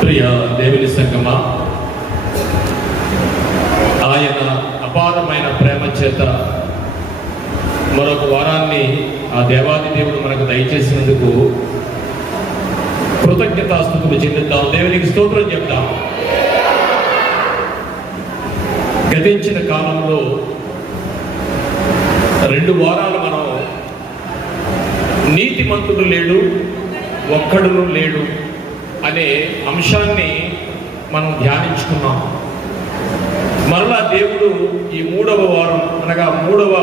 ప్రియ దేవుని సంగమా, ఆయన అపారమైన ప్రేమ చేత మరొక వారాన్ని ఆ దేవాది దేవుడు మనకు దయచేసినందుకు కృతజ్ఞతాస్తుతులు చెల్లిద్దాం. దేవునికి స్తోత్రం చెప్తాం. గతించిన కాలంలో 2 వారాలు మనం నీతిమంతుడు లేడు, ఒక్కడును లేడు అనే అంశాన్ని మనం ధ్యానించుకున్నాం. మరలా దేవుడు ఈ 3వ వారం అనగా 3వ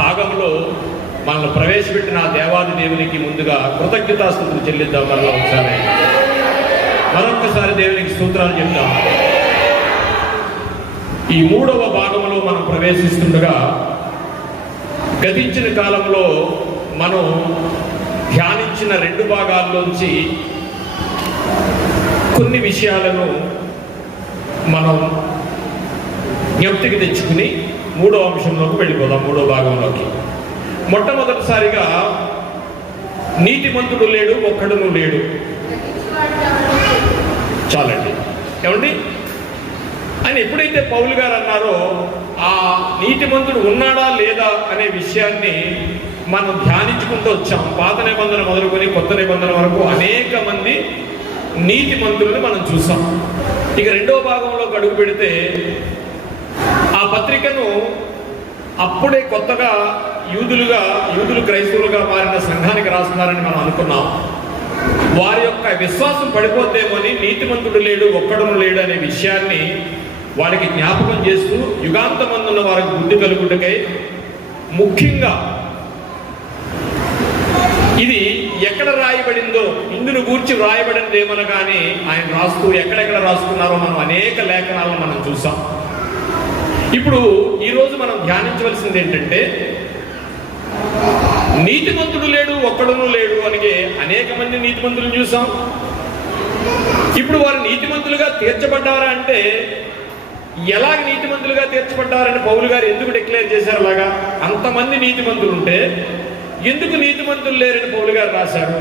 భాగంలో మనల్ని ప్రవేశపెట్టిన దేవాది దేవునికి ముందుగా కృతజ్ఞతాస్తుతులు చెల్లిద్దాం. మరొకసారి దేవునికి స్తోత్రాలు చెప్తాం. ఈ 3వ భాగంలో మనం ప్రవేశిస్తుండగా గతించిన కాలంలో మనం ధ్యానించిన 2 భాగాల్లోంచి కొన్ని విషయాలను మనం జ్ఞప్తికి తెచ్చుకుని 3వ అంశంలోకి వెళ్ళిపోదాం. 3వ భాగంలోకి మొట్టమొదటిసారిగా నీతిమంతుడు లేడు, ఒక్కడును లేడు. చాలండి. ఏమండి అని ఎప్పుడైతే పౌలు గారు అన్నారో ఆ నీతిమంతుడు ఉన్నాడా లేదా అనే విషయాన్ని మనం ధ్యానించుకుంటూ వచ్చాం. పాత నిబంధన మొదలుకొని కొత్త నిబంధన వరకు అనేక మంది నీతిమంతులను మనం చూసాం. ఇక 2వ భాగంలోకి అడుగు పెడితే ఆ పత్రికను అప్పుడే కొత్తగా యూదులు క్రైస్తవులుగా మారిన సంఘానికి రాస్తున్నారని మనం అనుకున్నాం. వారి యొక్క విశ్వాసం పడిపోతేమో అని నీతిమంతుడు లేడు, ఒక్కడును లేడు అనే విషయాన్ని వారికి జ్ఞాపకం చేస్తూ యుగాంతమందున్న వారికి బుద్ధి కలుగుటకై ముఖ్యంగా ఇది ఎక్కడ రాయబడిందో ఇందును గూర్చి రాయబడినది ఏమన్నా కానీ ఆయన రాస్తూ ఎక్కడెక్కడ రాసుకున్నారో మనం అనేక లేఖనాలను మనం చూసాం. ఇప్పుడు ఈరోజు మనం ధ్యానించవలసింది ఏంటంటే నీతిమంతుడు లేడు, ఒక్కడును లేడు అని అనేక మంది నీతిమంతులను చూసాం. ఇప్పుడు వారు నీతిమంతులుగా తీర్చబడ్డారా అంటే ఎలాగ నీతిమంతులుగా తీర్చబడ్డారని పౌలు గారు ఎందుకు డిక్లేర్ చేశారు? అలాగా అంతమంది నీతిమంతులు ఉంటే ఎందుకు నీతిమంతులు లేరని పౌలు గారు రాశారు?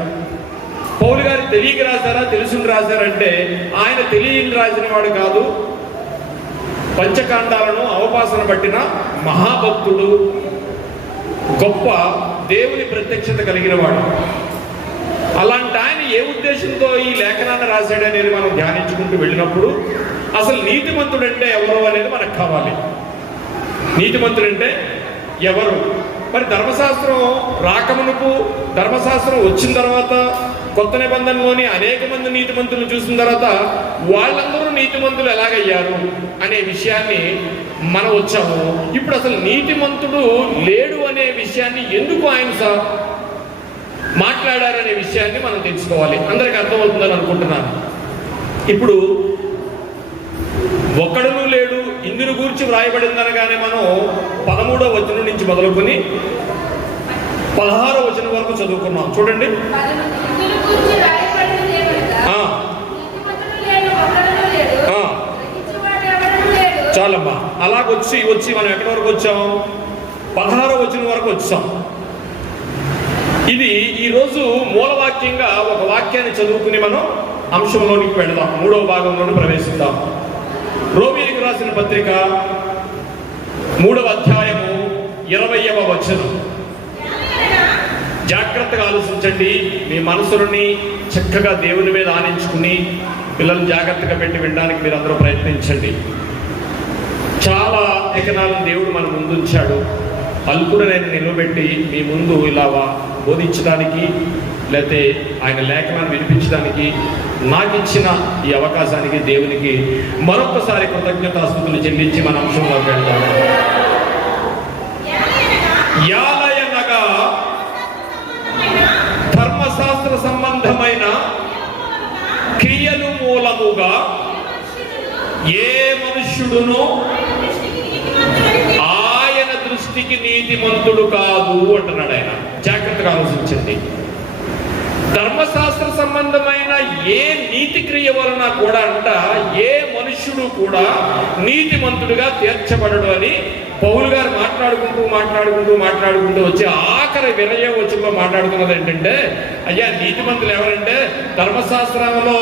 పౌలు గారు తెలియక రాశారా, తెలుసుని రాశారంటే ఆయన తెలియని రాసిన వాడు కాదు. పంచకాండాలను అవపాసన పట్టిన మహాభక్తుడు, గొప్ప దేవుని ప్రత్యక్షత కలిగిన వాడు. అలాంటి ఆయన ఏ ఉద్దేశంతో ఈ లేఖనాన్ని రాశాడనేది మనం ధ్యానించుకుంటూ వెళ్ళినప్పుడు అసలు నీతిమంతుడు అంటే ఎవరు అనేది మనకు కావాలి. నీతిమంతుడు అంటే ఎవరు? మరి ధర్మశాస్త్రం రాకమునుపు, ధర్మశాస్త్రం వచ్చిన తర్వాత, కొత్త నిబంధనలోని అనేక మంది నీతిమంతులను చూసిన తర్వాత వాళ్ళందరూ నీతిమంతులు ఎలాగయ్యారు అనే విషయాన్ని మనం వచ్చాము. ఇప్పుడు అసలు నీతిమంతుడు లేడు అనే విషయాన్ని ఎందుకు ఆయన మాట్లాడారనే విషయాన్ని మనం తెలుసుకోవాలి. అందరికి అర్థమవుతుందని అనుకుంటున్నాను. ఇప్పుడు ఒక్కడును లేడు ఇందును గూర్చి వ్రాయబడిందనగానే మనం 13వ వచనం నుంచి మొదలుకొని 16వ వచనం వరకు చదువుకున్నాం. చూడండి. చాలమ్మా. వచ్చి మనం ఎక్కడి వరకు వచ్చాం? 16వ వచనం వరకు వచ్చాం. ఇది ఈరోజు మూలవాక్యంగా ఒక వాక్యాన్ని చదువుకుని మనం అంశంలోనికి వెళదాం. 3వ భాగంలోనే ప్రవేశిద్దాం. రోమీయులకు రాసిన పత్రిక 3వ అధ్యాయము 20వ వచనం. జాగ్రత్తగా ఆలోచించండి. మీ మనసులని చక్కగా దేవుని మీద ఆనించుకుని పిల్లలు జాగ్రత్తగా పెట్టి వినడానికి మీరు అందరూ ప్రయత్నించండి. చాలా లేఖనాలను దేవుడు మన ముందు ఉంచాడు. అల్పుడనైన నిలబెట్టి మీ ముందు ఇలా బోధించడానికి, లేకపోతే ఆయన లేఖనాన్ని వినిపించడానికి నాకు ఇచ్చిన ఈ అవకాశానికి దేవునికి మరొకసారి కృతజ్ఞతాస్తుతులు చెల్లించి మన అంశంలోకి వెళ్తాము. యాలయనగా ధర్మశాస్త్ర సంబంధమైన క్రియలు మూలముగా ఏ మనుష్యుడును ఆయన దృష్టికి నీతిమంతుడు కాదు అంటున్నాడు ఆయన. జాగ్రత్తగా ఆలోచించండి. ధర్మశాస్త్ర సంబంధమైన ఏ నీతి క్రియ వలన కూడా ఏ మనుష్యుడు కూడా నీతిమంతుడిగా తీర్చబడడు అని పౌలు గారు మాట్లాడుకుంటూ వచ్చి ఆఖరి 20వ వచనంలో మాట్లాడుతున్నది ఏంటంటే, అయ్యా నీతిమంతులు ఎవరంటే ధర్మశాస్త్రంలో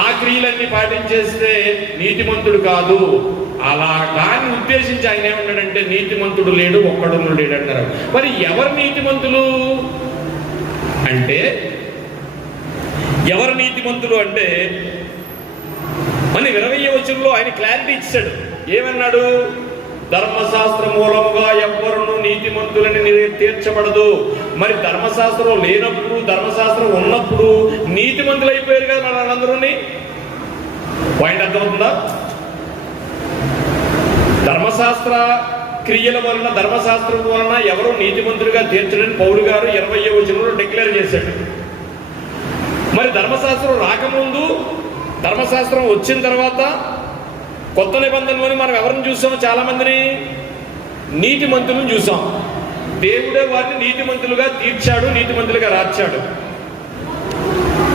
ఆ క్రియలన్నీ పాటించేస్తే నీతిమంతుడు కాదు. అలా దాన్ని ఉద్దేశించి ఆయన ఏమన్నాడంటే నీతిమంతుడు లేడు, ఒక్కడును లేడు అంటారు. మరి ఎవరు నీతిమంతులు అంటే, ఎవరు నీతిమంతులు అంటే మన 20వ వచనంలో ఆయన క్లారిటీ ఇచ్చాడు. ఏమన్నాడు? ధర్మశాస్త్ర మూలంగా ఎవ్వరును నీతిమంతులని తీర్చబడదు. మరి ధర్మశాస్త్రం లేనప్పుడు, ధర్మశాస్త్రం ఉన్నప్పుడు నీతిమంతులు అయిపోయారు కదా మన అందరూ. పాయింట్ అర్థమవుతుందా? ధర్మశాస్త్ర క్రియల వలన, ధర్మశాస్త్రం వలన ఎవరు నీతిమంతులుగా తీర్చడని పౌలు గారు 20వ వచనంలో డిక్లేర్ చేశాడు. మరి ధర్మశాస్త్రం రాకముందు, ధర్మశాస్త్రం వచ్చిన తర్వాత, కొత్త నిబంధనలోని మనం ఎవరిని చూసాం? చాలా మందిని నీతిమంతులను చూసాం. దేవుడే వారిని నీతిమంతులుగా తీర్చాడు, నీతిమంతులుగా రార్చాడు.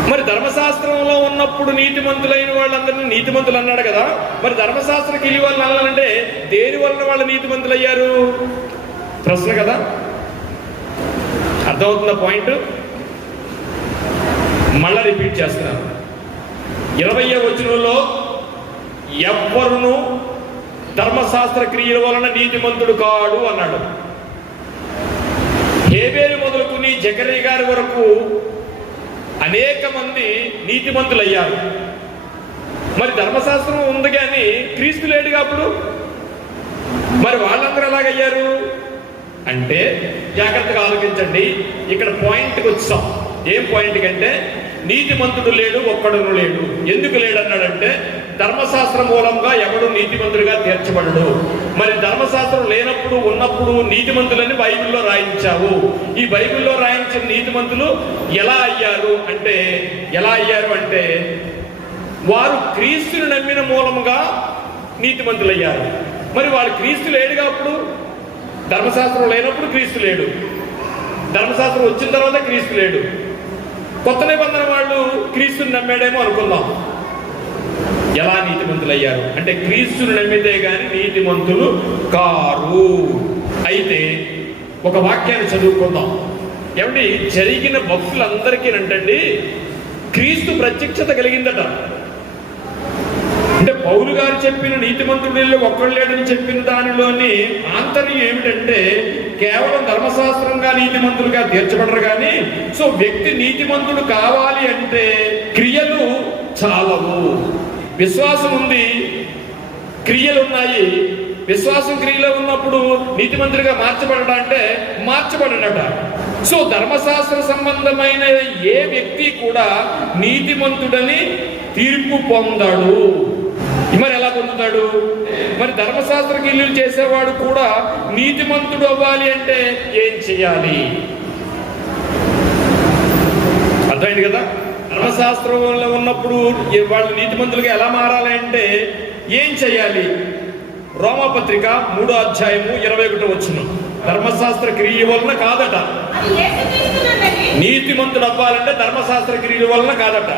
మరి ధర్మశాస్త్రంలో ఉన్నప్పుడు నీతిమంతులైన వాళ్ళందరినీ నీతిమంతులు అన్నాడు కదా. మరి ధర్మశాస్త్ర కిలి వాళ్ళు అనాలంటే దేని వలన వాళ్ళు నీతిమంతులు అయ్యారు? ప్రశ్న కదా. అర్థమవుతున్న పాయింట్? మళ్ళా రిపీట్ చేస్తున్నాను. 20వ వచనంలో ఎవ్వరును ధర్మశాస్త్ర క్రియల వలన నీతిమంతుడు కాడు అన్నాడు. హేబేలు మొదలుకుని జకర్యా గారి వరకు అనేక మంది నీతిమంతులయ్యారు. మరి ధర్మశాస్త్రం ఉంది కానీ క్రీస్తు లేడుగా అప్పుడు. మరి వాళ్ళందరూ ఎలాగయ్యారు అంటే, జాగ్రత్తగా ఆలోచించండి. ఇక్కడ పాయింట్కి వచ్చాం. ఏం పాయింట్ కంటే, నీతిమంతుడు లేడు, ఒక్కడును లేడు. ఎందుకు లేడన్నాడంటే, ధర్మశాస్త్రం మూలంగా ఎవడు నీతిమంతుడిగా తీర్చబడడు. మరి ధర్మశాస్త్రం లేనప్పుడు, ఉన్నప్పుడు నీతిమంతులని బైబిల్లో రాయించావు. ఈ బైబిల్లో రాయించిన నీతిమంతులు ఎలా అయ్యారు అంటే వారు క్రీస్తుని నమ్మిన మూలముగా నీతిమంతులయ్యారు. మరి వాళ్ళు క్రీస్తు లేడుగా అప్పుడు. ధర్మశాస్త్రం లేనప్పుడు క్రీస్తు లేడు, ధర్మశాస్త్రం వచ్చిన తర్వాత క్రీస్తు లేడు. కొత్త నిబంధన వాళ్ళు క్రీస్తుని నమ్మాడేమో అనుకుందాం. ఎలా నీతిమంతులు అయ్యారు అంటే క్రీస్తుని నమ్మితే గాని నీతిమంతులు కారు. అయితే ఒక వాక్యాన్ని చదువుకుందాం. ఏమండి, జరిగిన భక్తులందరికీ అంటండి క్రీస్తు ప్రత్యక్షత కలిగిందట. అంటే పౌలు గారు చెప్పిన నీతిమంతుడిలో ఒక్కడు లేడని చెప్పిన దానిలోని ఆంతర్యం ఏమిటంటే, కేవలం ధర్మశాస్త్రంగా నీతిమంతులుగా తీర్చబడరు కానీ, సో వ్యక్తి నీతిమంతుడు కావాలి అంటే క్రియలు చాలవు. విశ్వాసం ఉంది, క్రియలు ఉన్నాయి. విశ్వాసం క్రియలో ఉన్నప్పుడు నీతిమంతుడిగా మార్చబడట అంటే మార్చబడినట. సో ధర్మశాస్త్ర సంబంధమైన ఏ వ్యక్తి కూడా నీతిమంతుడని తీర్పు పొందాడు. మరి ఎలా పొందుతాడు? మరి ధర్మశాస్త్ర క్రియలు చేసేవాడు కూడా నీతిమంతుడు అవ్వాలి అంటే ఏం చేయాలి? అర్థమైంది కదా. ధర్మశాస్త్రంలో ఉన్నప్పుడు వాళ్ళు నీతిమంతులుగా ఎలా మారాలి అంటే ఏం చేయాలి? రోమాపత్రిక 3వ అధ్యాయము 21వ వచనం. ధర్మశాస్త్ర క్రియ వలన కాదట. నీతిమంతుడు అవ్వాలంటే ధర్మశాస్త్ర క్రియల వలన కాదట.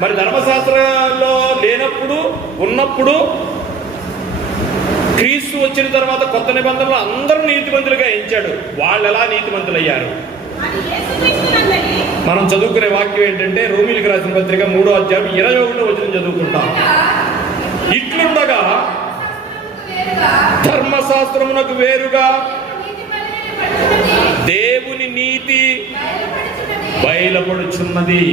మరి ధర్మశాస్త్రంలో లేనప్పుడు, ఉన్నప్పుడు, క్రీస్తు వచ్చిన తర్వాత కొత్త నిబంధనలు అందరూ నీతిమంతులుగా ఎంచాడు. వాళ్ళు ఎలా నీతిమంతులు అయ్యారు? మనం చదువుకునే వాక్యం ఏంటంటే, రోమీయులకు రాసిన పత్రిక 3వ అధ్యాయం 21వ వచనం చదువుకుంటాం. ఇట్లుండగా ధర్మశాస్త్రమునకు వేరుగా దేవుని నీతి బయలుపడుచున్నది.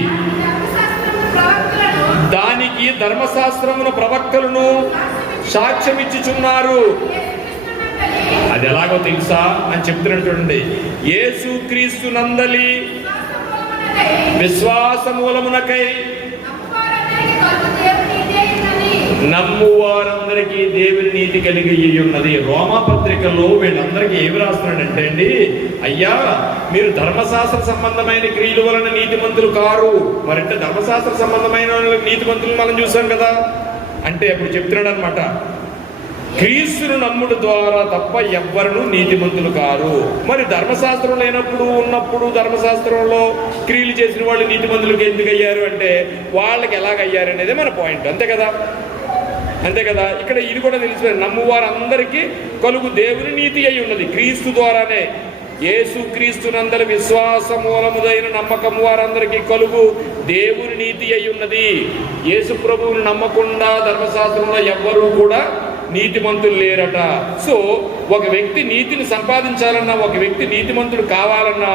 దానికి ధర్మశాస్త్రమున ప్రవక్తలను సాక్ష్యమిచ్చుచున్నారు. అది ఎలాగో తెలుసా అని చెప్తున్నాడు. చూడండి, యేసు క్రీస్తు నందలి విశ్వాస మూలమునకై నమ్ము వారందరికీ దేవుని నీతి కలిగి ఉన్నది. రోమాపత్రికలో వీళ్ళందరికీ ఏమి రాస్తున్నాడంటే అండి, అయ్యా మీరు ధర్మశాస్త్ర సంబంధమైన క్రియల వలన నీతిమంతులు కారు. మరంటే ధర్మశాస్త్ర సంబంధమైన నీతిమంతులు మనం చూసాం కదా. అంటే అప్పుడు చెప్తున్నాడు అనమాట, క్రీస్తును నమ్ముడు ద్వారా తప్ప ఎవ్వరూ నీతిమంతులు కారు. మరి ధర్మశాస్త్రం లేనప్పుడు, ఉన్నప్పుడు ధర్మశాస్త్రంలో క్రియలు చేసిన వాళ్ళు నీతిమంతులకు ఎందుకు అయ్యారు అంటే వాళ్ళకి ఎలాగయ్యారు అనేది మన పాయింట్. అంతే కదా. ఇక్కడ ఇది కూడా తెలిసిపోయింది. నమ్ము వారందరికీ కలుగు దేవుని నీతి అయి ఉన్నది. క్రీస్తు ద్వారానే యేసుక్రీస్తునందలి విశ్వాస మూలముదైన నమ్మకము వారందరికీ కలుగు దేవుని నీతి అయి ఉన్నది. యేసు ప్రభువుని నమ్మకుండా ధర్మశాస్త్రంలో ఎవ్వరూ కూడా నీతిమంతులు లేరట. సో ఒక వ్యక్తి నీతిని సంపాదించాలన్నా, ఒక వ్యక్తి నీతిమంతుడు కావాలన్నా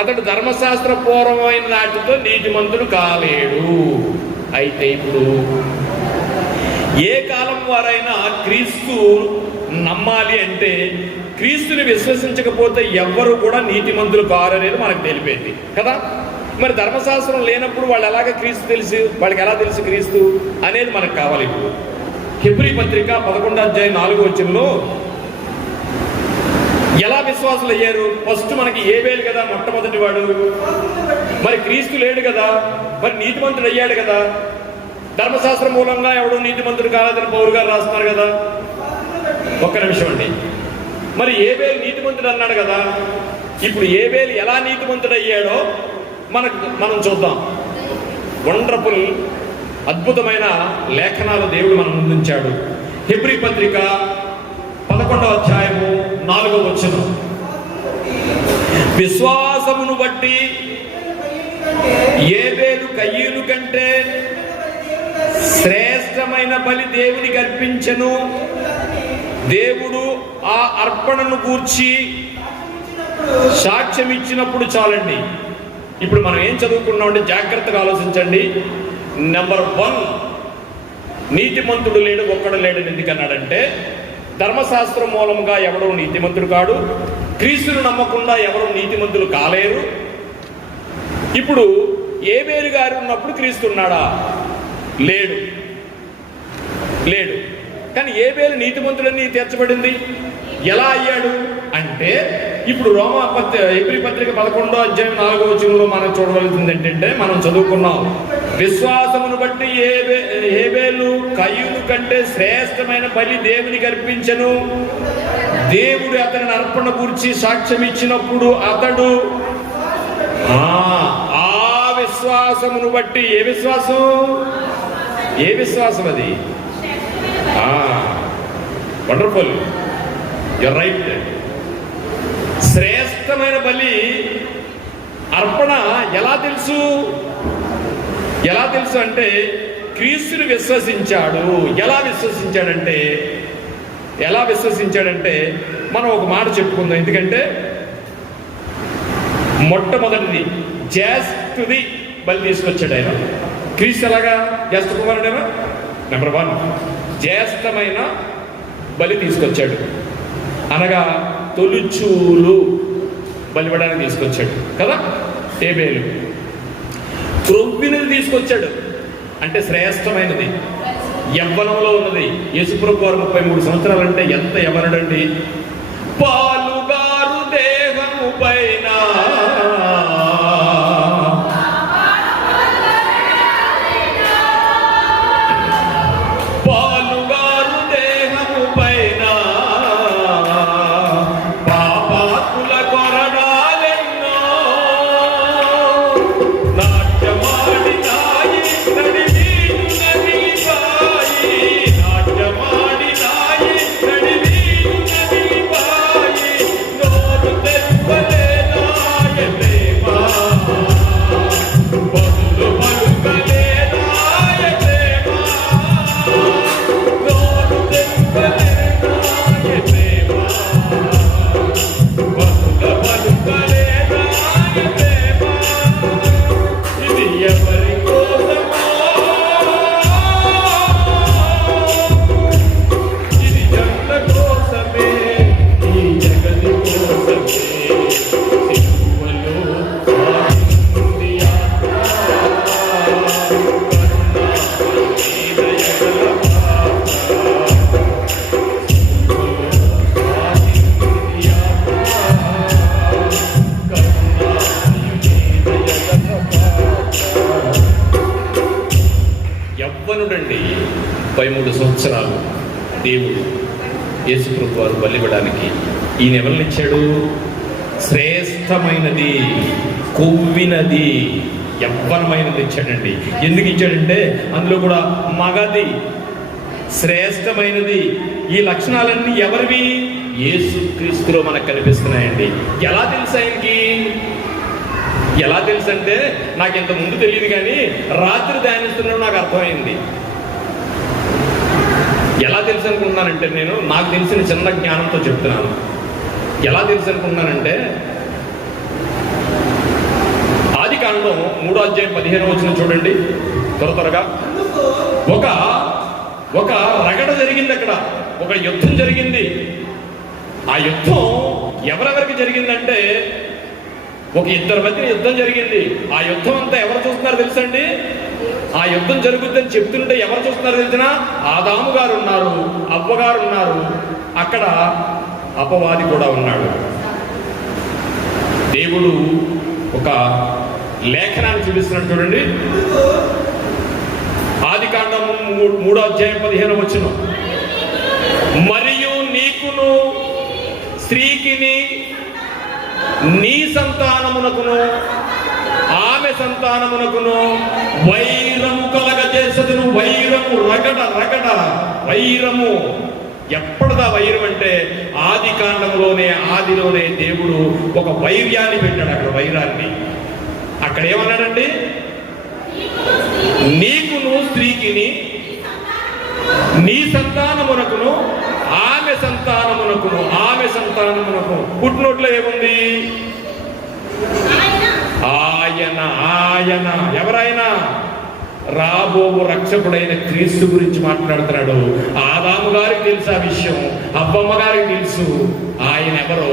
అతడు ధర్మశాస్త్ర పూర్వమైన నాటితో నీతిమంతుడు కాలేడు. అయితే ఇప్పుడు ఏ కాలం వారైనా క్రీస్తు నమ్మాలి అంటే క్రీస్తుని విశ్వసించకపోతే ఎవ్వరు కూడా నీతిమంతులు కారు అనేది మనకు తెలిపేది కదా. మరి ధర్మశాస్త్రం లేనప్పుడు వాళ్ళు ఎలాగ క్రీస్తు తెలుసు, వాళ్ళకి ఎలా తెలుసు క్రీస్తు అనేది మనకు కావాలి. ఇప్పుడు హెబ్రీ పత్రిక 11:4 ఎలా విశ్వాసులు అయ్యారు? ఫస్ట్ మనకి ఏబేలు కదా మొట్టమొదటి వాడు. మరి క్రీస్తు లేడు కదా, మరి నీతిమంతుడు అయ్యాడు కదా. ధర్మశాస్త్రం మూలంగా ఎవడు నీతిమంతుడు కాలేదని పౌలు గారు రాస్తున్నారు కదా. ఒక్క నిమిషం అండి. మరి ఏబేలు నీతిమంతుడు అన్నాడు కదా. ఇప్పుడు ఏబేలు ఎలా నీతిమంతుడు అయ్యాడో మనం చూద్దాం. వండర్ఫుల్ అద్భుతమైన లేఖనాలు దేవుడు మనం ముందుంచాడు. హెబ్రీ పత్రిక 11:4 విశ్వాసమును బట్టి ఏబేలు కయీను కంటే శ్రేష్టమైన బలి దేవునికి అర్పించెను. దేవుడు ఆ అర్పణను గూర్చి సాక్ష్యం ఇచ్చినప్పుడు చాలండి. ఇప్పుడు మనం ఏం చదువుకున్నామంటే జాగ్రత్తగా ఆలోచించండి. నెంబర్ 1, నీతిమంతుడు లేడు, ఒక్కడు లేడని ఎందుకన్నాడంటే ధర్మశాస్త్రం మూలంగా ఎవడో నీతిమంతుడు కాడు, క్రీస్తును నమ్మకుండా ఎవరు నీతిమంతులు కాలేరు. ఇప్పుడు ఏబేలు గారు ఉన్నప్పుడు క్రీస్తు ఉన్నాడా? లేడు. కానీ ఏబేలు నీతిమంతుడని తీర్చబడింది. ఎలా అయ్యాడు అంటే ఇప్పుడు హెబ్రీ పత్రిక 11:4 మనం చూడవలసింది ఏంటంటే, మనం చదువుకున్నాం, విశ్వాసమును బట్టి ఏబేలు కయీను కంటే శ్రేష్టమైన బలి దేవునికి అర్పించెను. దేవుడు అతని అర్పణ గురించి సాక్ష్యం ఇచ్చినప్పుడు అతడు ఆ విశ్వాసమును బట్టి, ఏ విశ్వాసం అది? Wonderful, you're right. శ్రేష్టమైన బలి అర్పణ ఎలా తెలుసు అంటే క్రీస్తుని విశ్వసించాడు. ఎలా విశ్వసించాడంటే మనం ఒక మాట చెప్పుకుందాం. ఎందుకంటే మొట్టమొదటిది జ్యేష్ఠుది బలి తీసుకొచ్చాడు ఆయన. క్రీస్తు ఎలాగా జ్యేష్ఠ కుమారుడేనా? నెంబర్ 1 జ్యేష్ఠమైన బలి తీసుకొచ్చాడు. అనగా తొలిచూలు బలిపడానికి తీసుకొచ్చాడు కదా. ఏబేలు క్రొవ్వినది తీసుకొచ్చాడు, అంటే శ్రేష్టమైనది, యవ్వనంలో ఉన్నది. యేసుప్రభు వారు 33 సంవత్సరాలు అంటే ఎంత యవ్వనుడండి. పాలుగారు దేహము పైన యవ్వనుడండి. 13 సంవత్సరాలు దేవుడు యేసుప్రభు వారు బలివ్వడానికి ఈయన ఎవరిని ఇచ్చాడు? శ్రేష్టమైనది, కొవ్వినది, యవ్వనమైనది ఇచ్చాడండి. ఎందుకు ఇచ్చాడంటే అందులో కూడా మగది, శ్రేష్టమైనది. ఈ లక్షణాలన్నీ ఎవరివి? యేసు క్రీస్తులో మనకు కనిపిస్తున్నాయండి. ఎలా తెలుసు ఆయనకి? ఎలా తెలుసు అంటే నాకు ఇంత ముందు తెలియదు, కానీ రాత్రి ధ్యానిస్తున్నాడు నాకు అర్థమైంది. ఎలా తెలుసు అనుకుంటున్నానంటే, నేను నాకు తెలిసిన చిన్న జ్ఞానంతో చెప్తున్నాను. ఎలా తెలుసు అనుకుంటున్నానంటే, ఆదికాండం 3:15 చూడండి త్వరగా. ఒక రగడ జరిగింది, అక్కడ ఒక యుద్ధం జరిగింది. ఆ యుద్ధం ఎవరెవరికి జరిగిందంటే, ఒక 2 మధ్య యుద్ధం జరిగింది. ఆ యుద్ధం అంతా ఎవరు చూస్తున్నారు తెలుసండి? ఆ యుద్ధం జరుగుతుందని చెప్తుంటే ఎవరు చూస్తున్నారు తెలిసిన? ఆదాము గారు ఉన్నారు, అవ్వగారు ఉన్నారు, అక్కడ అపవాది కూడా ఉన్నాడు. దేవుడు ఒక లేఖనాన్ని చూపిస్తున్నాడు చూడండి. ఆదికాండం 3:15 మరియు నీకును స్త్రీకిని నీ సంతానమునకును ఆమె సంతానమునకును వైరము కలగజేసదును. వైరము, రగడ రగడ వైరము. ఎప్పటిదా వైరం అంటే, ఆదిలోనే దేవుడు ఒక వైర్యాన్ని పెట్టాడు. అక్కడ వైరాన్ని అక్కడ ఏమన్నాడండి? నీకును స్త్రీకిని నీ సంతానమునకును ఆమె సంతానమునకు. పుట్టినోట్లో ఏముంది? ఆయన ఎవరైనా రాబో రక్షకుడైన క్రీస్తు గురించి మాట్లాడుతున్నాడు. ఆదాము గారికి తెలుసు ఆ విషయం, అబ్బమ్మ గారికి తెలుసు. ఆయన ఎవరో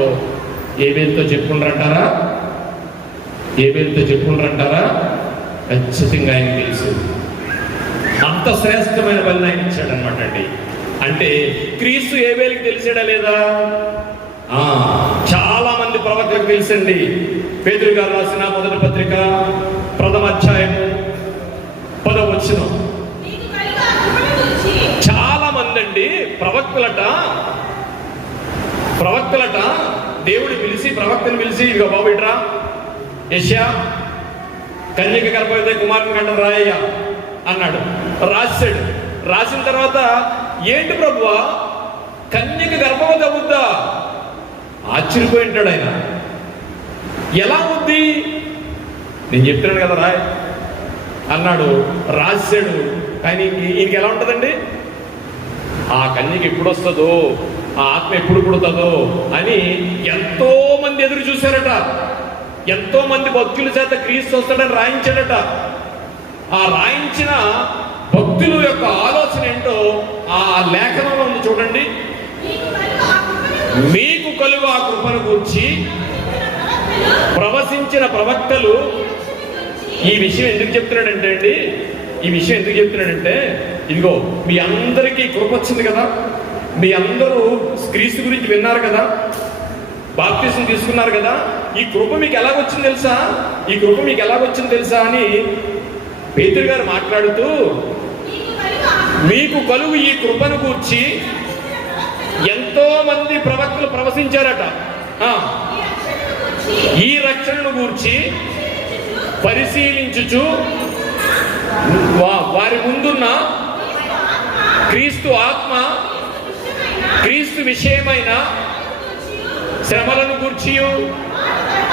ఏబేలుతో చెప్పుకుంటారంటారా? ఖచ్చితంగా ఆయన తెలుసు. అంత శ్రేష్టమైన బలిని ఆయన ఇచ్చాడు అనమాట అండి. అంటే క్రీస్తు ఏబేలుకి తెలిసాడా లేదా? చాలా మంది ప్రవక్తలకు తెలుసండి. పేతురు గారు రాసిన మొదటి పత్రిక 1వ అధ్యాయము 10వ వచనం. చాలా మంది అండి ప్రవక్తలట దేవుడు ప్రవక్తను పిలిచి, ఇక బాబు ఇట్రా, యెషయా కన్యక గర్భవతి కుమారుని కంట రాయ్యా అన్నాడు. రాశాడు. రాసిన తర్వాత, ఏంటి ప్రభువా కన్యక గర్భవతి అవుద్దా? ఆశ్చర్యపోయి ఉంటాడు ఆయన. ఎలా ఉంది? నేను చెప్తున్నాను కదా రాయ్ అన్నాడు. రాశాడు. కానీ ఈయనకి ఎలా ఉంటుందండి? ఆ కన్యక ఎప్పుడు వస్తుందో, ఆ ఆత్మ ఎప్పుడు పుడుతుందో అని ఎంతో మంది ఎదురు చూశారట. ఎంతో మంది భక్తుల చేత క్రీస్తు వస్తాడని రాయించాడట. ఆ రాయించిన భక్తుల యొక్క ఆలోచన ఏంటో ఆ లేఖనంలో ఉంది చూడండి. మీకు కలుగు ఆ కృపను గురించి ప్రవశించిన ప్రవక్తలు. ఈ విషయం ఎందుకు చెప్తున్నాడంటే ఇదిగో మీ అందరికీ కృప వచ్చింది కదా, మీ అందరూ క్రీస్తు గురించి విన్నారు కదా, బాప్తిసం తీసుకున్నారు కదా, ఈ కృప మీకు ఎలాగొచ్చింది తెలుసా అని పేతురు గారు మాట్లాడుతూ, మీకు కలుగు ఈ కృపను గూర్చి ఎంతో మంది ప్రవక్తలు ప్రవశించారట. ఈ రక్షణను గూర్చి పరిశీలించుచు వారి ముందున్న క్రీస్తు ఆత్మ, క్రీస్తు విషయమైన శ్రమలను గూర్చి.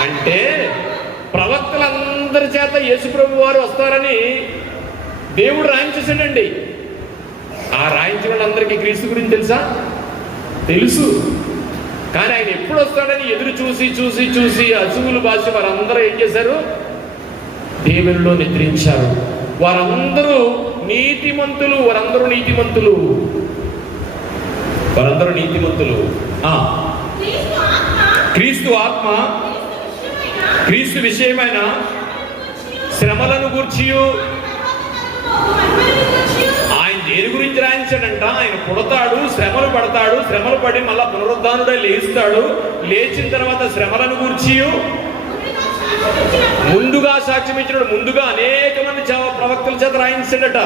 అంటే ప్రవక్తలందరి చేత యేసుప్రభు వారు వస్తారని దేవుడు రాయించేశాడండి. ఆ రాయించిన వాళ్ళందరికీ క్రీస్తు గురించి తెలుసు. కానీ ఆయన ఎప్పుడు వస్తాడని ఎదురు చూసి అసువులు బాసి వారందరూ ఏం చేశారు? దేవునిలో నిద్రించారు. వారందరూ నీతిమంతులు. క్రీస్తు ఆత్మ, క్రీస్తు విషయమైన శ్రమలను గూర్చి. ఆయన దేని గురించి రాయించాడంట? ఆయన పుడతాడు, శ్రమలు పడతాడు, శ్రమలు పడి మళ్ళా పునరుద్ధానుడై లేస్తాడు, లేచిన తర్వాత శ్రమలను గూర్చి ముందుగా సాక్ష్యం ఇచ్చినాడు. ముందుగా అనేక మంది ప్రవక్తల చేత రాయించాడట.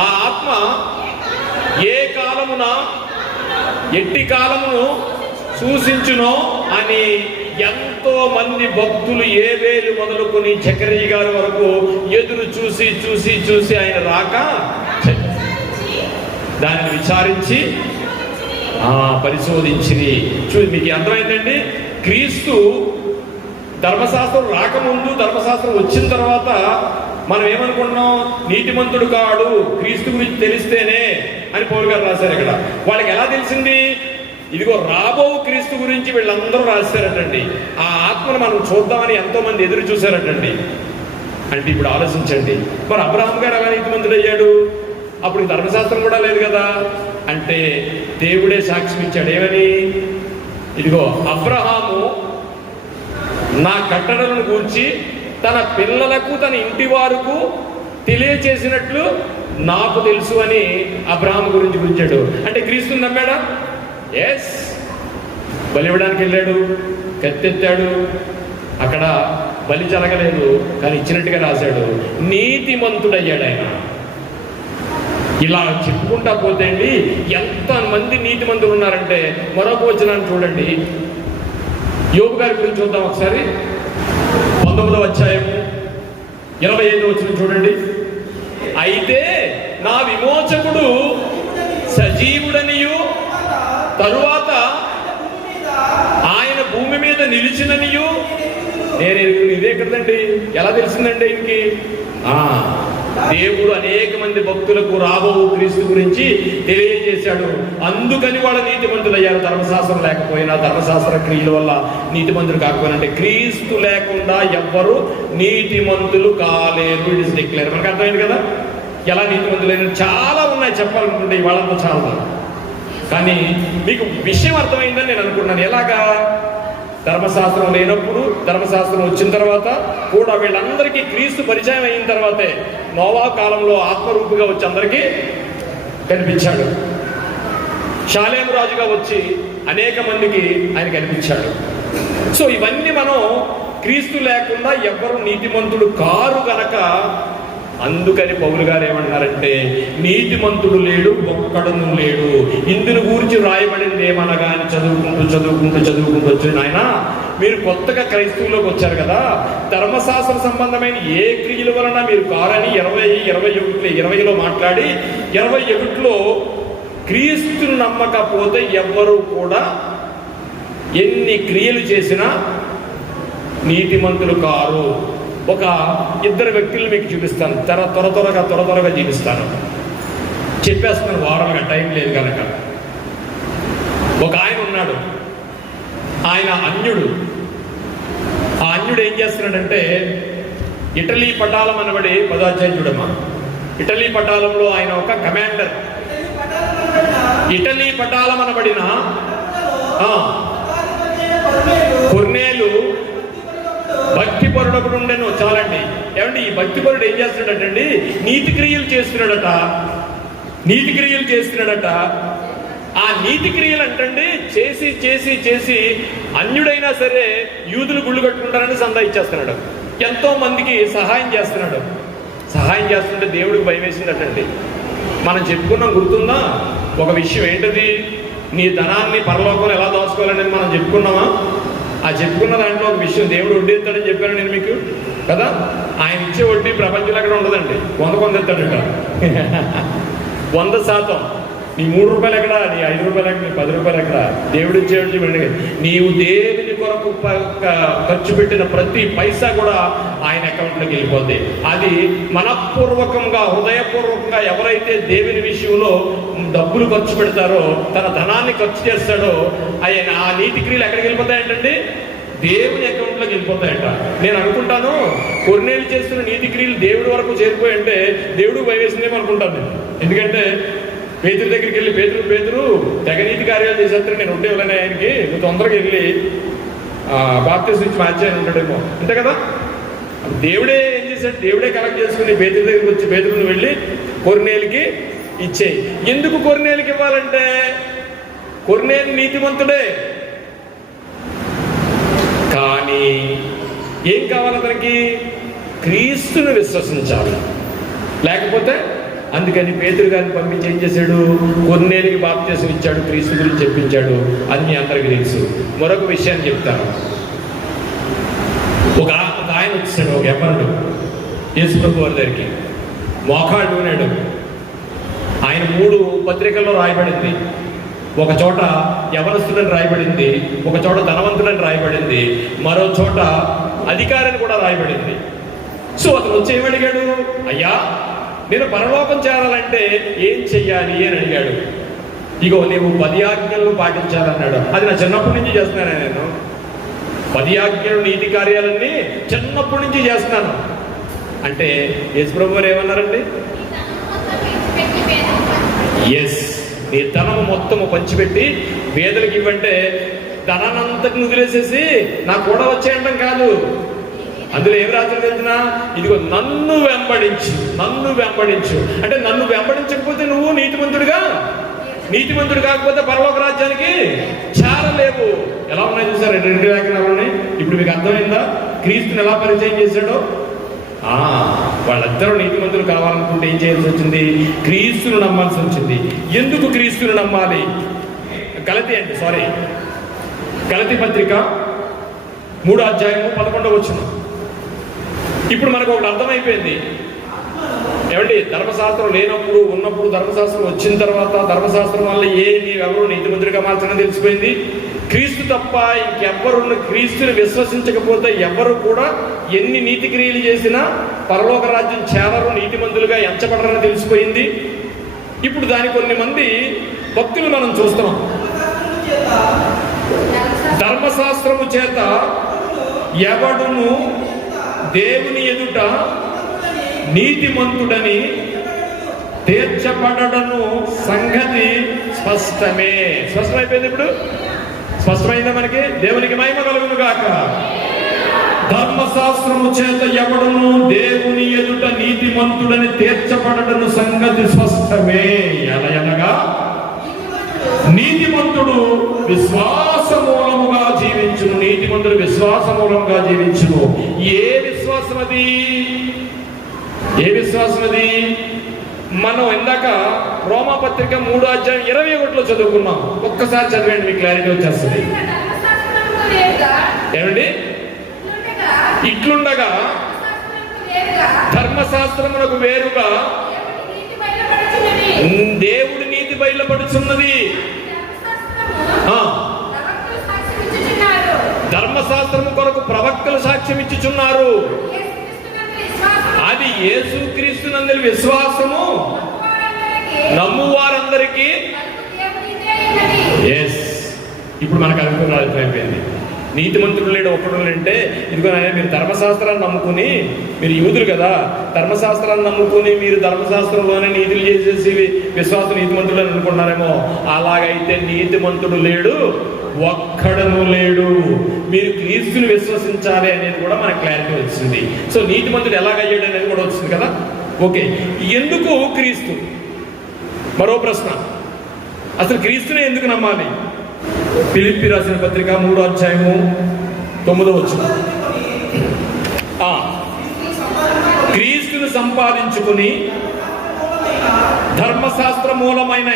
ఆ ఆత్మ ఏ కాలమున ఎట్టి కాలమును సూచించునో అని ఎంతో మంది భక్తులు ఏబేలు మొదలుకొని జకరియా గారి వరకు ఎదురు చూసి ఆయన రాక దానిని విచారించి పరిశోధించిరి. మీకు అర్థమైందండి? క్రీస్తు ధర్మశాస్త్రం రాకముందు, ధర్మశాస్త్రం వచ్చిన తర్వాత మనం ఏమనుకుంటున్నాం? నీతిమంతుడు కాడు, క్రీస్తు గురించి తెలిస్తేనే అని పౌలు గారు రాశారు. ఇక్కడ వాళ్ళకి ఎలా తెలిసింది? ఇదిగో రాబో క్రీస్తు గురించి వీళ్ళందరూ రాశారటండి. ఆ ఆత్మను మనం చూద్దామని ఎంతో మంది ఎదురు చూశారటండి. అంటే ఇప్పుడు ఆలోచించండి, మరి అబ్రహాం గారు ఎలా నీతిమంతుడు అయ్యాడు? అప్పుడు ధర్మశాస్త్రం కూడా లేదు కదా. అంటే దేవుడే సాక్ష్యం ఇచ్చాడు. ఏమని? ఇదిగో అబ్రహాము నా కట్టడలను గూర్చి తన పిల్లలకు, తన ఇంటి వారికి తెలియచేసినట్లు నాకు తెలుసు అని అబ్రహాం గురించి గురించాడు. అంటే క్రీస్తుని నమ్మాడా? ఎస్. బలి ఇవ్వడానికి వెళ్ళాడు, కత్తెత్తాడు, అక్కడ బలి జరగలేదు, కానీ ఇచ్చినట్టుగా రాశాడు. నీతిమంతుడయ్యాడు ఆయన. ఇలా చెప్పుకుంటా పోతే అండి ఎంతమంది నీతిమంతులు ఉన్నారంటే, మరొక వచనాన్ని చూడండి, యోబు గారి గురించి చూద్దాం ఒకసారి. 19వ అధ్యాయం 25వ వచనం చూడండి. అయితే నా విమోచకుడు సజీవుడనియు, తరువాత ఆయన భూమి మీద నిలిచిననియు నేను ఎరుగును. ఇదే కదండి. ఎలా తెలిసిందండి ఆయనకి? దేవుడు అనేక మంది భక్తులకు రాబో క్రీస్తు గురించి తెలియజేశాడు. అందుకని వాళ్ళ నీతిమంతులు అయ్యారు. ధర్మశాస్త్రం లేకపోయినా, ధర్మశాస్త్ర క్రియల వల్ల నీతిమంతులు కాకపోయినా, అంటే క్రీస్తు లేకుండా ఎవ్వరు నీతిమంతులు కాలేరు. It is declare. మనకు అర్థమైంది కదా ఎలా నీతిమంతులైన. చాలా ఉన్నాయి చెప్పాలనుకుంటే, ఇవాళంతా చాలా. కానీ మీకు విషయం అర్థమైందని నేను అనుకున్నాను. ఎలాగా? ధర్మశాస్త్రం లేనప్పుడు, ధర్మశాస్త్రం వచ్చిన తర్వాత కూడా వీళ్ళందరికీ క్రీస్తు పరిచయం అయిన తర్వాతే నోవా కాలంలో ఆత్మరూపుగా వచ్చి అందరికీ కనిపించాడు. షాలేము రాజుగా వచ్చి అనేక మందికి ఆయన కనిపించాడు. సో ఇవన్నీ మనం క్రీస్తు లేకుండా ఎవ్వరు నీతిమంతుడు కారు గనక, అందుకని పౌలు గారు ఏమంటున్నారంటే, నీతిమంతుడు లేడు, ఒక్కడును లేడు. ఇందును గురించి రాయబడింది ఏమనగా అని చదువుకుంటూ వచ్చిన ఆయన, మీరు కొత్తగా క్రైస్తవులోకి వచ్చారు కదా, ధర్మశాస్త్ర సంబంధమైన ఏ క్రియల వలన మీరు కారని 20లో మాట్లాడి 21లో క్రీస్తును నమ్మకపోతే ఎవ్వరూ కూడా ఎన్ని క్రియలు చేసినా నీతిమంతులు కారు. ఒక ఇద్దరు వ్యక్తులు మీకు చూపిస్తాను, త్వరగా చూపిస్తాను. చెప్పేస్తున్నాను వారాలుగా, టైం లేదు కనుక. ఒక ఆయన ఉన్నాడు, ఆయన అన్యుడు. ఆ అన్యుడు ఏం చేస్తున్నాడంటే, ఇటలీ పటాలం అనబడి 10వ అధ్యాయం చూడమ్మా. ఇటలీ పటాలంలో ఆయన ఒక కమాండర్. ఇటలీ పటాలం అనబడిన కొర్నేలు భక్తిపరుడు ఉండను. చాలండి. ఏమండి, ఈ భక్తిపరుడు ఏం చేస్తున్నాడటండి? నీతి క్రియలు చేస్తున్నాడట. ఆ నీతి క్రియలు అంటండి చేసి చేసి చేసి అన్యుడైనా సరే యూదులు గుళ్ళు కట్టుకుంటారని సందా ఇచ్చేస్తున్నాడు. ఎంతో మందికి సహాయం చేస్తున్నాడు. సహాయం చేస్తుంటే దేవుడికి భయం వేసిందటండి. మనం చెప్పుకున్నాం, గుర్తుందా? ఒక విషయం ఏంటది? నీ ధనాన్ని పరలోకంలో ఎలా దాచుకోవాలని మనం చెప్పుకున్నామా? ఆ చెప్పుకున్న దాంట్లో ఒక విషయం, దేవుడు వడ్డీ ఇస్తాడని చెప్పాను నేను మీకు కదా. ఆయన ఇచ్చే వడ్డీ ప్రపంచంలో ఎక్కడ ఉండదండి. 100 ఇస్తాడట. 100%. నీ 3 రూపాయలు ఎక్కడ, నీ 5 రూపాయలు ఎక్కడ, నీ 10 రూపాయలు ఎక్కడ? దేవుడు ఇచ్చేవాడు. నీవు దేవుని కొరకు ఖర్చు పెట్టిన ప్రతి పైసా కూడా ఆయన అకౌంట్లోకి వెళ్ళిపోద్ది. అది మనపూర్వకంగా, హృదయపూర్వకంగా ఎవరైతే దేవుని విషయంలో డబ్బులు ఖర్చు పెడతారో, తన ధనాన్ని ఖర్చు చేస్తాడో, ఆయన ఆ నీతి క్రియలు ఎక్కడికి వెళ్ళిపోతాయంటండి? దేవుని అకౌంట్లోకి వెళ్ళిపోతాయట. నేను అనుకుంటాను, కొర్నేలు చేస్తున్న నీతి క్రియలు దేవుడి వరకు చేరిపోయి అంటే దేవుడు భయం వేసిందేమో అనుకుంటాను నేను. ఎందుకంటే పేతురు దగ్గరికి వెళ్ళి, పేతురు తెగ నీతి కార్యాలు చేసేస్తాను, నేను ఉంటే వెళ్ళాను ఆయనకి, నువ్వు తొందరగా వెళ్ళి బాప్టిజం ఇచ్చి మార్చేయని ఉంటాడేమో, అంతే కదా. దేవుడే ఏం చేశాడు? దేవుడే కలెక్ట్ చేసుకుని పేతురు దగ్గరికి వచ్చి, పేతురుని వెళ్ళి కొర్నేలుకి ఇచ్చేయి. ఎందుకు కొర్నేలుకి ఇవ్వాలంటే, కొర్నేలు నీతిమంతుడే, కానీ ఏం కావాలి అతనికి? క్రీస్తుని విశ్వసించాలి. లేకపోతే అందుకని పేతురు గారిని పంపించి ఏం చేశాడు? కొర్నేలుకి బాప్తిసం ఇచ్చాడు, క్రీస్తు గురించి చెప్పించాడు. అది మీ అందరికీ తెలుసు. మరొక విషయాన్ని చెప్తాను. ఒక ఆయన వచ్చాడు, ఒక యవ్వనుడు యేసు ప్రభు వారి దగ్గరికి, మోకాళ్ళు ఉన్నాడు. ఆయన 3 పత్రికల్లో రాయబడింది. ఒక చోట యవనస్తుడని రాయబడింది, ఒక చోట ధనవంతుడని రాయబడింది, మరో చోట అధికారిని కూడా రాయబడింది. సో అతను వచ్చి ఏమడిగాడు, అయ్యా నేను పరలోకం చేరాలంటే ఏం చెయ్యాలి అని అడిగాడు. ఇగో నీవు 10 ఆజ్ఞలు పాటించాలన్నాడు. అది నా చిన్నప్పటి నుంచి చేస్తున్నాను, నేను 10 ఆజ్ఞలు నీతి కార్యాలన్నీ చిన్నప్పటి నుంచి చేస్తున్నాను అంటే యేసుప్రభు గారు ఏమన్నారండి? ఎస్, నీ ధనము మొత్తము పంచిపెట్టి పేదలకు ఇవ్వంటే ధనానంతటిని వదిలేసేసి నాకు కూడా వచ్చేయడం కాదు. అందులో ఏం రాత్రి తెలిసినా, ఇదిగో నన్ను వెంబడించు, నన్ను వెంబడించు అంటే నన్ను వెంబడించకపోతే నువ్వు నీతిమంతుడు కాకపోతే పరలోక రాజ్యానికి చేరలేవు. ఎలా ఉన్నాయి చూసారు 2 లేఖనాలు ఉన్నాయి. ఇప్పుడు మీకు అర్థమైందా క్రీస్తుని ఎలా పరిచయం చేశాడో? వాళ్ళిద్దరూ నీతిమంతులు కావాలనుకుంటే ఏం చేయాల్సి వచ్చింది? క్రీస్తును నమ్మాల్సి వచ్చింది. ఎందుకు క్రీస్తును నమ్మాలి? గలతీ పత్రిక 3వ అధ్యాయము 11వ వచనం. ఇప్పుడు మనకు ఒకటి అర్థమైపోయింది ఏమండి, ధర్మశాస్త్రం లేనప్పుడు ఉన్నప్పుడు, ధర్మశాస్త్రం వచ్చిన తర్వాత ధర్మశాస్త్రం వల్ల ఎవరు నీతిమంతుడిగా మార్చడం తెలిసిపోయింది. క్రీస్తు తప్ప ఇంకెవ్వరు క్రీస్తుని విశ్వసించకపోతే ఎవరు కూడా ఎన్ని నీతి క్రియలు చేసినా పరలోక రాజ్యం చేరరు, నీతిమంతులుగా ఎంచబడరని తెలిసిపోయింది. ఇప్పుడు దాని కొన్ని మంది భక్తులు మనం చూస్తున్నాం. ధర్మశాస్త్రము చేత ఎవడును దేవుని ఎదుట నీతిమంతుడని తీర్చబడను సంగతి స్పష్టమైపోయింది. ఇప్పుడు స్పష్టమైందా మనకి? దేవునికి మహిమ కలుగును గాక. ధర్మశాస్త్రము చేత ఎవడును దేవుని ఎదుట నీతిమంతుడని తీర్చబడను సంగతి స్పష్టమే. అనగా నీతిమంతుడు విశ్వాస మూలముగా జీవించును. నీతిమంతుడు విశ్వాస మూలముగా జీవించును. ఏ విశ్వాసం అది? మనం ఇందాక రోమాపత్రిక 3వ అధ్యాయం 21లో చదువుకున్నాం. ఒక్కసారి చదివండి, మీకు క్లారిటీ వచ్చేస్తుంది. ఏమండి? ఇట్లుండగా ధర్మశాస్త్రమునకు వేరుగా దేవుడి నీతి బయలుపడుచున్నది. ధర్మశాస్త్రము కొరకు ప్రవక్తలు సాక్ష్యం ఇచ్చుచున్నారు. అది యేసుక్రీస్తునందు విశ్వాసము నమ్మువారందరికీ. ఇప్పుడు మనకు అభిప్రాయమైపోయింది. నీతిమంతుడు లేడు ఒక్కడు అంటే, ఇదిగో మీరు ధర్మశాస్త్రాన్ని నమ్ముకుని, మీరు యూదులు కదా, ధర్మశాస్త్రాన్ని నమ్ముకుని మీరు ధర్మశాస్త్రంలోనే నీతులు చేసేసి విశ్వాసం నీతిమంతుడు అని అనుకున్నారేమో. అలాగైతే నీతిమంతుడు లేడు, ఒక్కడను లేడు. మీరు క్రీస్తుని విశ్వసించాలి అనేది కూడా మనకు క్లారిటీ వచ్చింది. సో నీతిమంతుడు ఎలాగయ్యాడు అనేది కూడా వచ్చింది కదా. ఓకే, ఎందుకు క్రీస్తు? మరో ప్రశ్న, అసలు క్రీస్తుని ఎందుకు నమ్మాలి? ఫిలిప్పీ రాసిన పత్రిక 3వ అధ్యాయము 9వ వచనం. క్రీస్తును సంపాదించుకుని ధర్మశాస్త్ర మూలమైన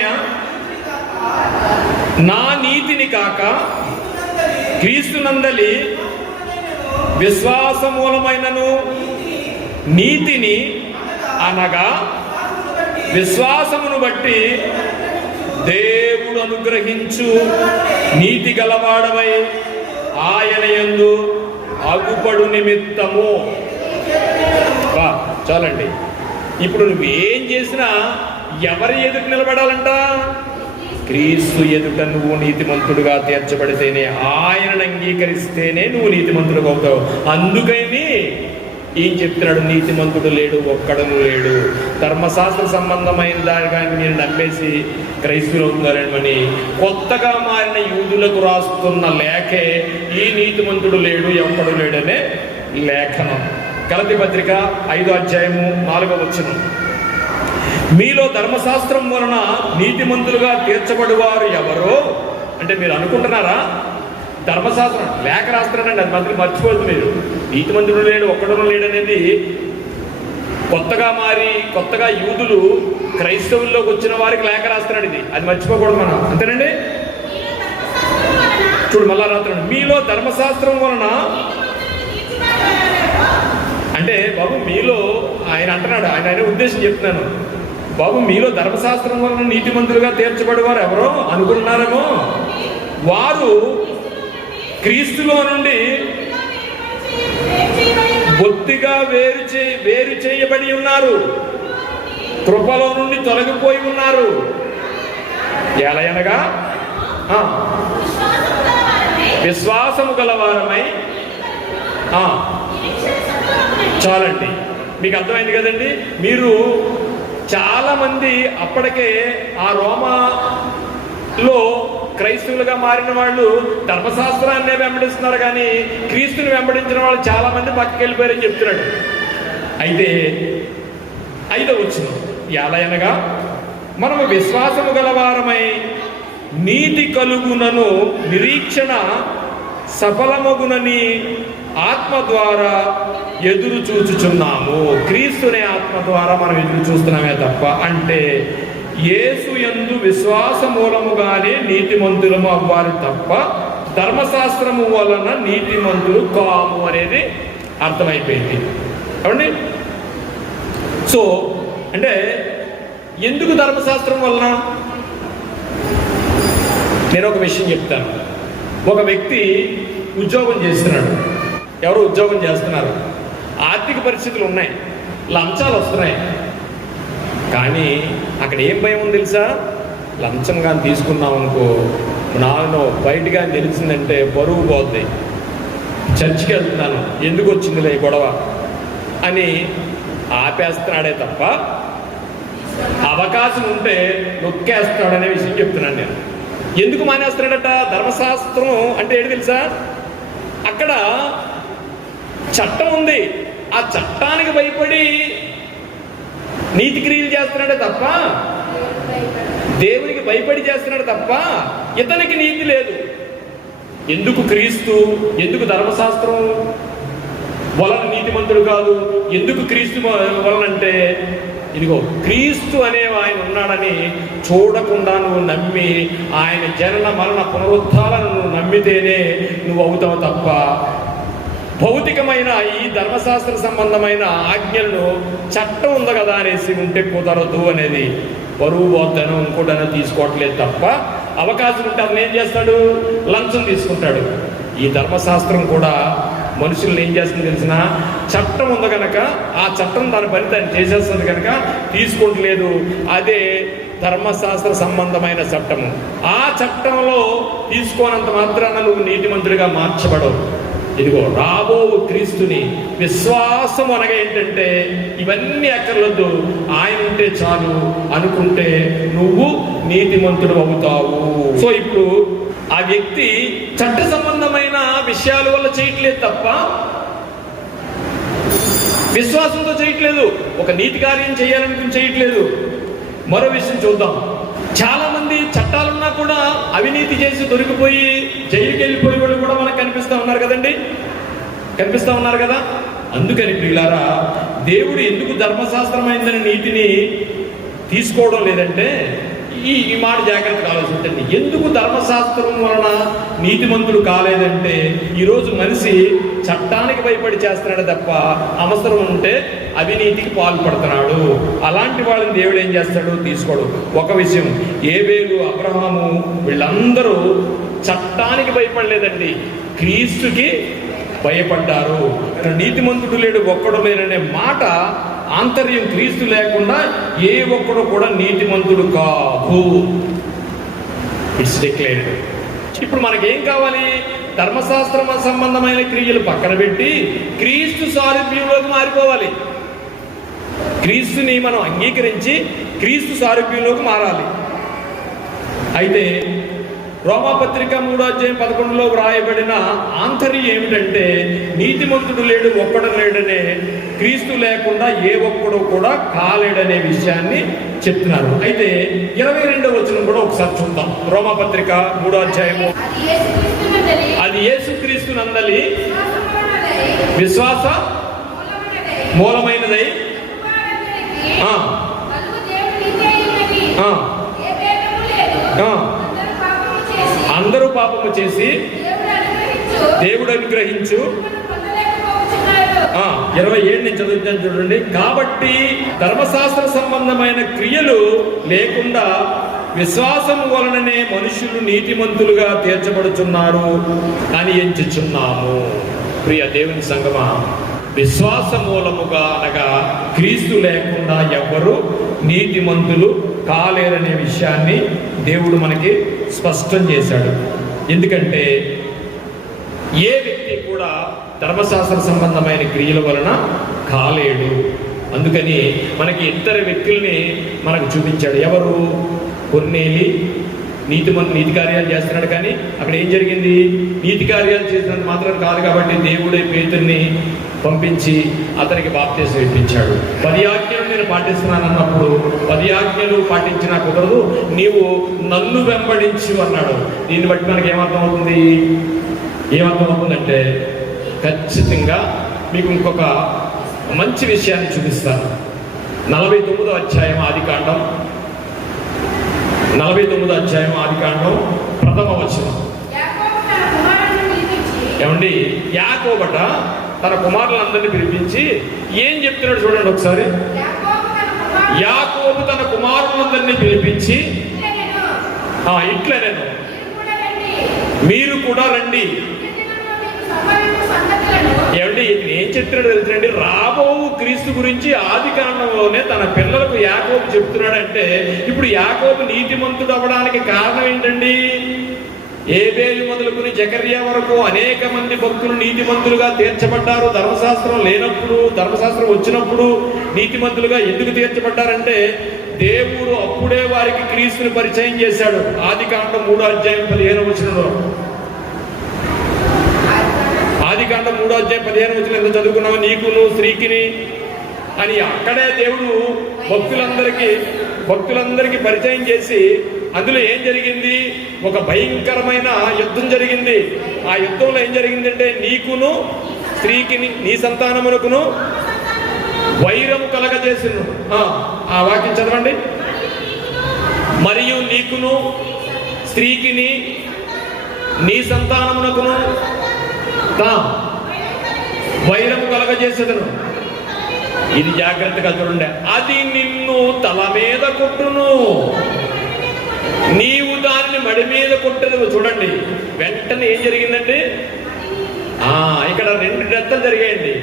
నా నీతిని కాక క్రీస్తునందలి విశ్వాస మూలమైనను నీతిని, అనగా విశ్వాసమును బట్టి దేవుడు అనుగ్రహించు నీతి గలవాడవై ఆయన యందు అగుపడు నిమిత్తము. చాలండి. ఇప్పుడు నువ్వేం చేసినా ఎవరి ఎదుట నిలబడాలంట? క్రీస్తు ఎదుట నువ్వు నీతిమంతుడుగా తీర్చబడితేనే, ఆయనను అంగీకరిస్తేనే నువ్వు నీతిమంతుడుగా అవుతావు. అందుకని ఏం చెప్తున్నాడు? నీతిమంతుడు లేడు, ఒక్కడను లేడు. ధర్మశాస్త్ర సంబంధమైన దాని కానీ మీరు నమ్మేసి క్రైస్తవులు అవుతున్నారని కొత్తగా మారిన యూదులకు రాస్తున్న లేఖే ఈ నీతిమంతుడు లేడు, ఒక్కడు లేడనే లేఖనం. గలతీ పత్రిక 5వ అధ్యాయము 4వ వచనం. మీలో ధర్మశాస్త్రం వలన నీతిమంతులుగా తీర్చబడివారు ఎవరో అంటే మీరు అనుకుంటున్నారా? ధర్మశాస్త్రం లేఖ రాస్తున్నానండి, అది మాత్రం మర్చిపోద్దు మీరు. నీతిమంతుడు లేడు, ఒక్కడను లేడనేది కొత్తగా యూదులు క్రైస్తవుల్లోకి వచ్చిన వారికి లేఖ రాస్తున్నాడు. ఇది అది మర్చిపోకూడదు మనం, అంతేనండి. చూడు మళ్ళా రాస్తున్నాడు, మీలో ధర్మశాస్త్రం వలన అంటే బాబు మీలో ఆయన అంటున్నాడు, ఆయన ఉద్దేశం చెప్తున్నాను. బాబు మీలో ధర్మశాస్త్రం వలన నీతిమంతులుగా తీర్చబడేవారు ఎవరో అనుకుంటున్నారేమో, వారు క్రీస్తులో నుండి బొత్తిగా వేరు చేయబడి ఉన్నారు, కృపలో నుండి తొలగిపోయి ఉన్నారు. ఎలయనగా విశ్వాసము గలవారమై. చాలండి, మీకు అర్థమైంది కదండి. మీరు చాలా మంది అప్పటికే ఆ రోమాలో క్రైస్తవులుగా మారిన వాళ్ళు ధర్మశాస్త్రాన్నే వెంబడిస్తున్నారు, కానీ క్రీస్తుని వెంబడించిన వాళ్ళు చాలా మంది పక్కకి వెళ్ళిపోయారని చెప్తున్నాడు. అయితే 5వ వచనం, ఎలయనగా మనము విశ్వాసము గలవారమై నీతి కలుగునను నిరీక్షణ సఫలమగునని ఆత్మ ద్వారా ఎదురు చూచుచున్నాము. క్రీస్తునే ఆత్మ ద్వారా మనం ఎదురు చూస్తున్నామే తప్ప, అంటే యేసు యందు విశ్వాస మూలముగానే నీతిమంతులము అవ్వాలి తప్ప ధర్మశాస్త్రము వలన నీతిమంతులు కాము అనేది అర్థమైపోయింది. అవునండి. సో అంటే ఎందుకు ధర్మశాస్త్రం వలన? నేను ఒక విషయం చెప్తాను. ఒక వ్యక్తి ఉద్యోగం చేస్తున్నాడు, ఎవరు ఉద్యోగం చేస్తున్నారు, ఆర్థిక పరిస్థితులు ఉన్నాయి, లంచాలు వస్తున్నాయి. కానీ అక్కడ ఏం భయం ఉంది తెలుసా? లంచం కానీ తీసుకున్నాం అనుకో, నాలో బయటగా తెలిసిందంటే బరువు పోద్ది, చర్చికి వెళ్తున్నాను ఎందుకు వచ్చిందిలే గొడవ అని ఆపేస్తున్నాడే తప్ప అవకాశం ఉంటే నొక్కేస్తున్నాడనే విషయం చెప్తున్నాను నేను. ఎందుకు మానేస్తున్నాడట? ధర్మశాస్త్రం అంటే ఏంటి తెలుసా? అక్కడ చట్టం ఉంది, ఆ చట్టానికి భయపడి నీతి క్రియలు చేస్తున్నాడే తప్ప, దేవునికి భయపడి చేస్తున్నాడు తప్ప ఇతనికి నీతి లేదు. ఎందుకు క్రీస్తు, ఎందుకు ధర్మశాస్త్రం వలన నీతిమంతుడు కాదు? ఎందుకు క్రీస్తు వలనంటే, ఇదిగో క్రీస్తు అనే ఆయన ఉన్నాడని చూడకుండా నువ్వు నమ్మి ఆయన జనన మరణ పునరుద్ధాలను నువ్వు నమ్మితేనే నువ్వు అవుతావు తప్ప భౌతికమైన ఈ ధర్మశాస్త్ర సంబంధమైన ఆజ్ఞలను చట్టం ఉంది కదా అనేసి ఉంటే కుదరదు అనేది. బరువు పోతాను ఇంకోటనో తీసుకోవట్లేదు తప్ప అవకాశం ఉంటే అతను ఏం చేస్తాడు? లంచం తీసుకుంటాడు. ఈ ధర్మశాస్త్రం కూడా మనుషులను ఏం చేస్తుంది తెలిసిన? చట్టం ఉంది కనుక ఆ చట్టం దాని పని దాన్ని చేసేస్తుంది కనుక తీసుకుంటలేదు. అదే ధర్మశాస్త్ర సంబంధమైన చట్టము. ఆ చట్టంలో తీసుకోనంత మాత్రాన నువ్వు నీతిమంతుడిగా మార్చబడవు. ఇదిగో రాబో క్రీస్తుని విశ్వాసం అనగా ఏంటంటే ఇవన్నీ అక్కర్లొద్దు, ఆయన ఉంటే చాలు అనుకుంటే నువ్వు నీతిమంతుడు అవుతావు. సో ఇప్పుడు ఆ వ్యక్తి చట్ట సంబంధమైన విషయాల వల్ల చేయట్లేదు తప్ప విశ్వాసంతో చేయట్లేదు. ఒక నీతి కార్యం చేయాలనుకుని చేయట్లేదు. మరో విషయం చూద్దాం. చాలా మంది చట్టాలున్నా కూడా అవినీతి చేసి దొరికిపోయి జైలుకి వెళ్ళిపోయే వాళ్ళు కూడా మనకు కనిపిస్తూ ఉన్నారు కదండి, కనిపిస్తూ ఉన్నారు కదా. అందుకని ప్రియులారా, దేవుడు ఎందుకు ధర్మశాస్త్రమైందని నీతిని తీసుకోవడం లేదంటే ఈ మాట జాగ్రత్తగా ఆలోచించండి. ఎందుకు ధర్మశాస్త్రం వలన నీతిమంతుడు కాలేదంటే ఈరోజు మనిషి చట్టానికి భయపడి చేస్తున్నాడు తప్ప అవసరం ఉంటే అవినీతికి పాల్పడుతున్నాడు. అలాంటి వాళ్ళని దేవుడు ఏం చేస్తాడు? తీసుకోడు. ఒక విషయం, ఏబేలు, అబ్రహాము వీళ్ళందరూ చట్టానికి భయపడలేదండి, క్రీస్తుకి భయపడ్డారు. నీతిమంతుడు లేడు ఒక్కడు లేరనే మాట ఆంతర్యం క్రీస్తు లేకుండా ఏ ఒక్కడు కూడా నీతిమంతుడు కాదు. It's declared. ఇప్పుడు మనకేం కావాలి? ధర్మశాస్త్ర సంబంధమైన క్రియలు పక్కన పెట్టి క్రీస్తు సారూప్యంలోకి మారిపోవాలి. క్రీస్తుని మనం అంగీకరించి క్రీస్తు సారూప్యంలోకి మారాలి. అయితే రోమాపత్రిక 3:11 వ్రాయబడిన ఆంతర్యం ఏమిటంటే నీతిమంతుడు లేడు ఒక్కడు లేడనే, క్రీస్తు లేకుండా ఏ ఒక్కడు కూడా కాలేడనే విషయాన్ని చెప్తున్నారు. అయితే 22వ వచనం కూడా ఒకసారి చూద్దాం. రోమాపత్రిక 3 అది యేసుక్రీస్తు నందలి విశ్వాస మూలమైనదై అందరూ పాపము చేసి దేవుడు అనుగ్రహించు 27 నుంచి చదువుతాను చూడండి. కాబట్టి ధర్మశాస్త్ర సంబంధమైన క్రియలు లేకుండా విశ్వాసం వలననే మనుషులు నీతిమంతులుగా తీర్చబడుచున్నారు అని ఎంచుచున్నాము. ప్రియ దేవుని సంగమా, విశ్వాస మూలముగా అనగా క్రీస్తు లేకుండా ఎవ్వరు నీతిమంతులు కాలేరనే విషయాన్ని దేవుడు మనకి స్పష్టం చేశాడు. ఎందుకంటే ఏ వ్యక్తి కూడా ధర్మశాస్త్ర సంబంధమైన క్రియల వలన కాలేడు. అందుకని మనకి ఇద్దరు వ్యక్తుల్ని మనకు చూపించాడు. ఎవరు? కొర్నేలి నీతి కార్యాలు చేస్తున్నాడు, కానీ అక్కడ ఏం జరిగింది? నీతి కార్యాలు చేసినంత మాత్రం కాదు కాబట్టి దేవుడే పేతుర్ని పంపించి అతనికి బాప్తీసం ఇప్పించాడు. 10 ఆజ్ఞలు నేను పాటిస్తున్నాను అన్నప్పుడు 10 ఆజ్ఞలు పాటించినా కుదరదు, నీవు నన్ను వెంబడించు అన్నాడు. దీన్ని బట్టి మనకి ఏమర్థమవుతుంది? ఏమర్థమవుతుందంటే ఖచ్చితంగా మీకు ఇంకొక మంచి విషయాన్ని చూపిస్తాను. 49వ అధ్యాయం ఆదికాండం, 49వ అధ్యాయం ఆదికాండం 1వ వచనం. ఏమండి, యాకోబట తన కుమారులందరినీ పిలిపించి ఏం చెప్తున్నాడు చూడండి ఒకసారి. యాకోబు తన కుమారులందరినీ పిలిపించి ఇట్లా నేను మీరు కూడా రండి. ఏమండి, ఏం చెప్తున్నాడు తెలుసండి? రాబో క్రీస్తు గురించి ఆదికాండంలోనే తన పిల్లలకు యాకోబు చెప్తున్నాడంటే, ఇప్పుడు యాకోబు నీతిమంతుడు అవ్వడానికి కారణం ఏంటండి? ఏబేలు మొదలుకుని జకర్యా వరకు అనేక మంది భక్తులు నీతిమంతులుగా తీర్చబడ్డారు. ధర్మశాస్త్రం లేనప్పుడు, ధర్మశాస్త్రం వచ్చినప్పుడు నీతిమంతులుగా ఎందుకు తీర్చబడ్డారంటే, దేవుడు అప్పుడే వారికి క్రీస్తుని పరిచయం చేశాడు. ఆదికాండం 3వ అధ్యాయం 15వ వచనంలో, ఆదికాండం 3వ అధ్యాయం 15వ వచనం ఎంత చదువుకున్నావు? నీకును స్త్రీకిని అని అక్కడే దేవుడు భక్తులందరికీ పరిచయం చేసి, అందులో ఏం జరిగింది? ఒక భయంకరమైన యుద్ధం జరిగింది. ఆ యుద్ధంలో ఏం జరిగిందంటే, నీకును స్త్రీకిని నీ సంతానమునకును వైరము కలగజేసిను. ఆ వాక్యం చదవండి. మరియు నీకును స్త్రీకిని నీ సంతానమునకును వైరము కలగజేసేదను. ఇది జాగ్రత్తగా చూడండి. అది నిన్ను తల మీద కొట్టును, నీవు దాన్ని మడి మీద కొట్టదు. చూడండి, వెంటనే ఏం జరిగిందండి? ఇక్కడ 2 డెత్తులు జరిగాయండి.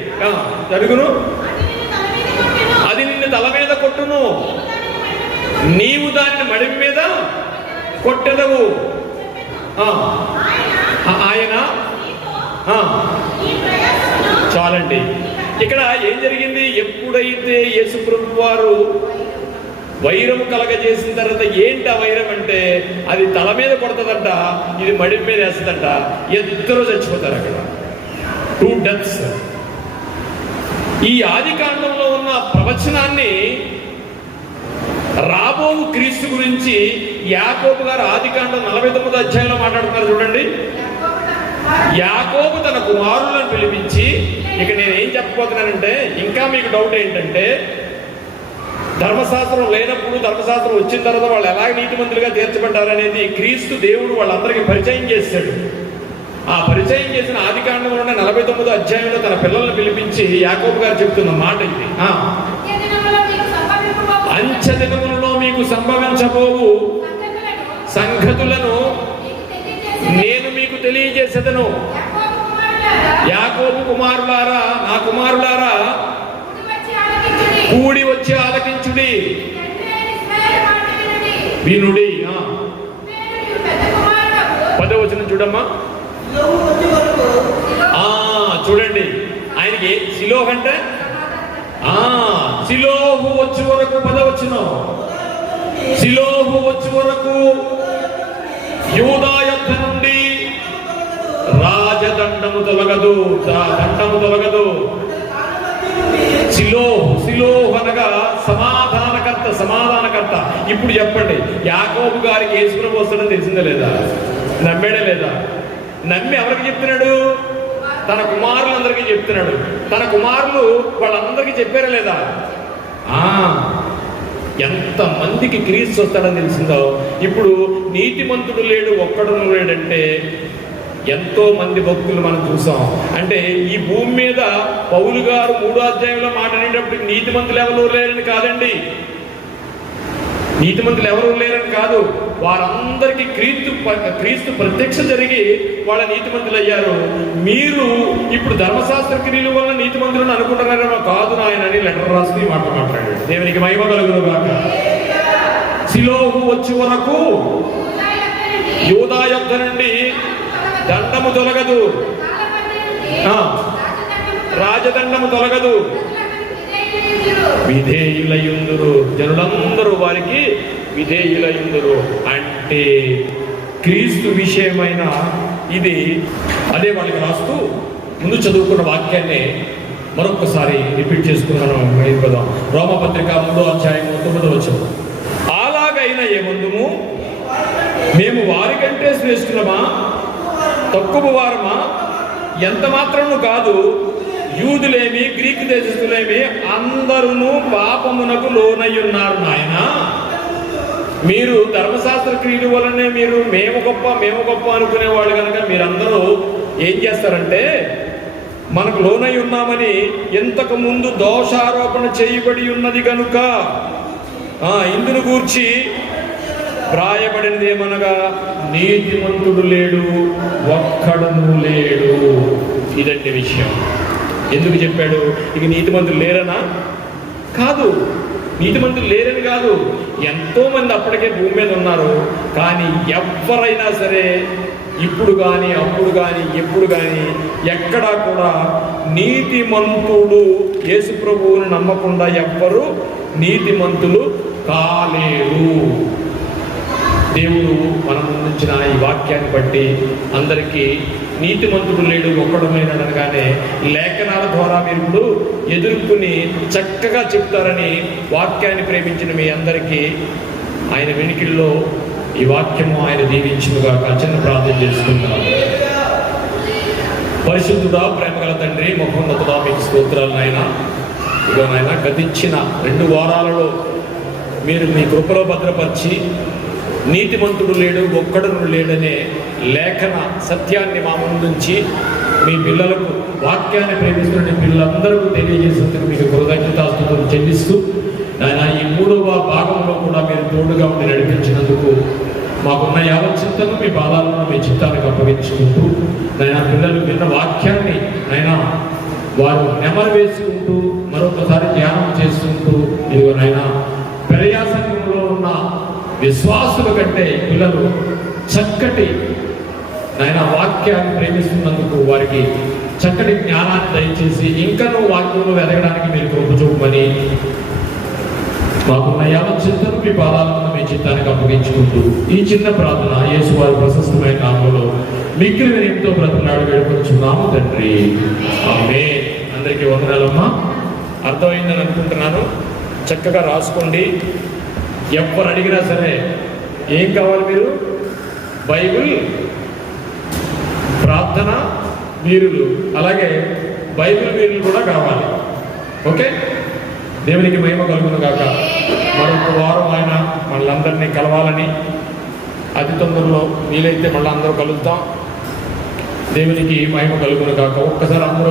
జరుగును. అది నిన్ను తల మీద కొట్టును, నీవు దాన్ని మడి మీద కొట్టెదవు. ఆయన చాలండి. ఇక్కడ ఏం జరిగింది? ఎప్పుడైతే యేసు ప్రభు వారు వైరం కలగజేసిన తర్వాత, ఏంటి ఆ వైరం అంటే, అది తల మీద కొడుతుందంట, ఇది మడి మీద వేస్తుందంట. ఇద్దరు చచ్చిపోతారు అక్కడ. 2 డెత్స్. ఈ ఆదికాండంలో ఉన్న ప్రవచనాన్ని రాబో క్రీస్తు గురించి యాకోబు గారు ఆదికాండం 49వ అధ్యాయంలో మాట్లాడుతున్నారు చూడండి. యాకోబు తన కుమారులను పిలిపించి, ఇక నేను ఏం చెప్పబోతున్నానంటే, ఇంకా మీకు డౌట్ ఏంటంటే, ధర్మశాస్త్రం లేనప్పుడు, ధర్మశాస్త్రం వచ్చిన తర్వాత వాళ్ళు ఎలాగ నీతిమంతులుగా తీర్చబడ్డారనేది క్రీస్తు దేవుడు వాళ్ళందరికీ పరిచయం చేశాడు. ఆ పరిచయం చేసిన ఆదికాండంలోనే 49వ అధ్యాయంలో తన పిల్లలను పిలిపించి యాకోబు గారు చెప్తున్న మాట ఇది. అంచె దినములలో మీకు సంభవించబోవు సంగతులను నేను మీకు తెలియజేసేదను. యాకోబు కుమారులారా, నా కుమారులారా, కూడి వచ్చి ఆలకించుడి, వినుడి. 10వ వచనం చూడమ్మా. చూడండి, ఆయనకి సిలోహ్ అంటే సిలోహు వచ్చే వరకు 10వ వచనం. సిలోహు వచ్చే వరకు యూదా యొద్ద నుండి రాజదండము తొలగదు, దండము తొలగదు. సిలోహ్ అనగా సమాధానకర్త. ఇప్పుడు చెప్పండి, యాకోబు గారికి యేసుప్రభు వస్తాడని తెలిసిందా లేదా? నమ్మాడే లేదా? నమ్మి ఎవరికి చెప్తున్నాడు? తన కుమారులందరికీ చెప్తున్నాడు. తన కుమారులు వాళ్ళందరికీ చెప్పారా లేదా? ఎంతమందికి క్రీస్తు వస్తాడని తెలిసిందో. ఇప్పుడు నీతిమంతుడు లేడు, ఒక్కడు లేడంటే ఎంతో మంది భక్తులు మనం చూసాం. అంటే ఈ భూమి మీద పౌలు గారు 3వ అధ్యాయంలో మాట్లాడేటప్పుడు నీతిమంతులు ఎవరు లేరని కాదండి, నీతిమంతులు ఎవరు లేరని కాదు, వారందరికీ క్రీస్తు ప్రత్యక్ష జరిగి వాళ్ళ నీతిమంతులు అయ్యారు. మీరు ఇప్పుడు ధర్మశాస్త్ర క్రియల వల్ల నీతిమంతులను అనుకుంటున్నారేమో, కాదు నాయనని లెటర్ రాసి మాట్లాడాడు. దేవునికి మహిమ కలుగును గాక. సిలోహు వచ్చే వరకు యూదా యొద్ద నుండి దండము తొలగదు, రాజదండము తొలగదు, విధేయులయుందురు, జనులందరూ వారికి విధేయులయుందురు. అంటే క్రీస్తు విషయమైన ఇది అదే వాళ్ళకి రాస్తూ ముందు చదువుకున్న వాక్యాన్ని మరొకసారి రిపీట్ చేసుకున్నాను. రోమపత్రిక 3వ అధ్యాయం 9వ వచనం. అలాగైనా ఏమందుము, మేము వారికంటే శ్రేష్ఠులమా, తక్కువ వారమా? ఎంత మాత్రము కాదు, యూదులేమి గ్రీకు దేశస్తులేమి అందరూ పాపమునకు లోనయ్యున్నారు. నాయన, మీరు ధర్మశాస్త్ర క్రియల వలనే మీరు మేము గొప్ప అనుకునేవాళ్ళు కనుక మీరందరూ ఏం చేస్తారంటే, మనకు లోనై ఉన్నామని ఇంతకు ముందు దోషారోపణ చేయబడి ఉన్నది కనుక ఇందును గూర్చి వ్రాయబడినది ఏమనగా, నీతిమంతుడు లేడు, ఒక్కడును లేడు. ఇదంటే విషయం. ఎందుకు చెప్పాడు? ఇక నీతిమంతులు లేరనా? కాదు, నీతిమంతులు లేరని కాదు, ఎంతో మంది అప్పటికే భూమి మీద ఉన్నారు. కానీ ఎవరైనా సరే ఇప్పుడు కానీ అప్పుడు కానీ ఎప్పుడు కానీ ఎక్కడా కూడా నీతిమంతుడు యేసు ప్రభువుని నమ్మకుండా ఎవ్వరూ నీతిమంతులు కాలేరు. దేవుడు మనం ముందుంచిన ఈ వాక్యాన్ని బట్టి అందరికీ నీతిమంతుడు లేడు, ఒక్కడుమైనాడు అనగానే లేఖనాల ద్వారా మీరు ఇప్పుడు ఎదుర్కొని చక్కగా చెప్తారని వాక్యాన్ని ప్రేమించిన మీ అందరికీ ఆయన వెనుకల్లో ఈ వాక్యము ఆయన దీవించునుగా చిన్న ప్రార్థన చేసుకుంటున్నాం. పరిశుద్ధుడా, ప్రేమగల తండ్రి, మహోన్నతుడా, మీకు స్తోత్రాలు నాయన. ఇదిగో నాయన, గతించిన 2 వారాలలో మీరు మీ కృపలో భద్రపరిచి నీతిమంతుడు లేడు, ఒక్కడును లేడనే లేఖన సత్యాన్ని మా ముందుంచి మీ పిల్లలకు వాక్యాన్ని ప్రేమిస్తున్న పిల్లలందరికీ తెలియజేసేందుకు మీకు కృతజ్ఞతాస్తుతులు చెల్లిస్తూ నాయన, ఈ 3వ భాగంలో కూడా మీరు తోడుగా ఉండి నడిపించినందుకు మాకున్న యావత్ చింతను మీ పాదాలను మీ చిత్తానికి అప్పగించుకుంటూ నాయన, పిల్లలు విన్న వాక్యాన్ని నాయన వారు నెమరు వేసుకుంటూ మరొకసారి ధ్యానం చేసుకుంటూ ఇదిగో నాయన, పెరయా సంఘంలో ఉన్న విశ్వాసుల కంటే పిల్లలు చక్కటి నాయన వాక్యాన్ని ప్రేమిస్తున్నందుకు వారికి చక్కటి జ్ఞానాన్ని దయచేసి ఇంకనూ వాక్యంలో ఎదగడానికి మీరు కృప చూపమని మాకున్న యావత్ చింతను మీ పాదాలను మీ చిత్తానికి అప్పగించుకుంటూ ఈ చిన్న ప్రార్థన యేసు వారి ప్రశస్తమైన నామములో మిక్కిలి వినయంతో బ్రతుకులాడి వేడుకొచ్చున్నాము తండ్రి, ఆమేన్. అందరికీ వందనాలమ్మా. అర్థమైందని అనుకుంటున్నాను. చక్కగా రాసుకోండి. ఎవరు అడిగినా సరే ఏం కావాలి, మీరు బైబిల్, ప్రార్థన వీరులు, అలాగే బైబిల్ వీరులు కూడా కావాలి. ఓకే, దేవునికి మహిమ కలుగును గాక. మరొక వారం ఆయన మళ్ళందరినీ కలవాలని, అతి తొందరలో వీలైతే మళ్ళీ అందరూ కలుద్దాం. దేవునికి మహిమ కలుగును గాక. ఒక్కసారి అందరూ